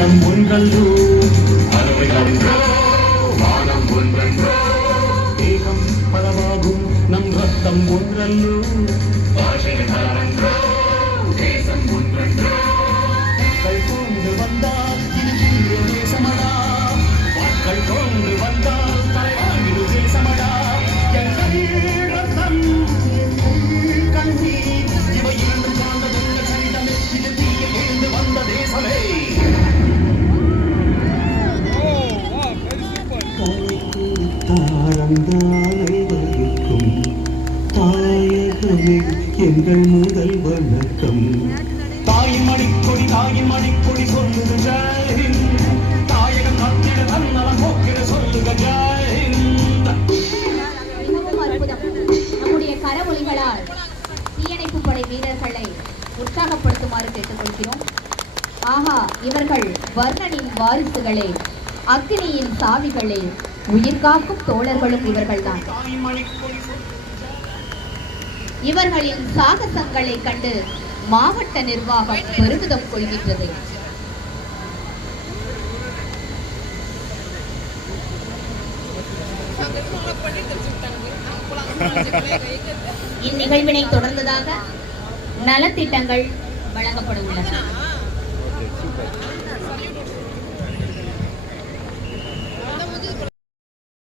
வண்ணம் ஒன்றல்லோ அறுவை ஒன்றோ வானம் ஒன்றன்றோ தேகம் பலவாகும் நம் ரத்தம் ஒன்றல்லோ பாஷை பலவன்றோ தேசம் ஒன்றன்றோ மக்கள் கொண்டு வந்தால் இது தேசமடா மக்கள் கொண்டு வந்தால் தலையாகிடு தேசமடா எங்கள் ரத்தம் கண்ணீர் இவை இரண்டும் வாழ்ந்ததுள்ள சரிதமே இது தீயில் இருந்து வந்த தேசமே அனைவருக்கும் தாயகமே எங்கள் முதல் வணக்கம் தாயின் மணிக்கொடி சொல்லுக ஜெய் ஹிந்த் தாயகம் காத்திட தன்னலம் போக்கிட சொல்லுக ஜெய் ஹிந்த். மிகவும் அற்புதம். நம்முடைய கரவொலிகளால் தீயணைப்பு படை வீரர்களை உற்சாகப்படுத்துமாறு கேட்டுக்கொள்கிறோம். ஆஹா, இவர்கள் வர்ணனின் வாரிசுகளே, அக்னியின் சாவிகளே, உயிர் காக்கும் தோழர்களும் இவர்கள்தான். இவர்களின் சாகசங்களை கண்டு மாவட்ட நிர்வாகம் பெருமிதம் கொள்கின்றது. இந்நிகழ்வினை தொடர்ந்ததாக நலத்திட்டங்கள் வழங்கப்பட உள்ளன.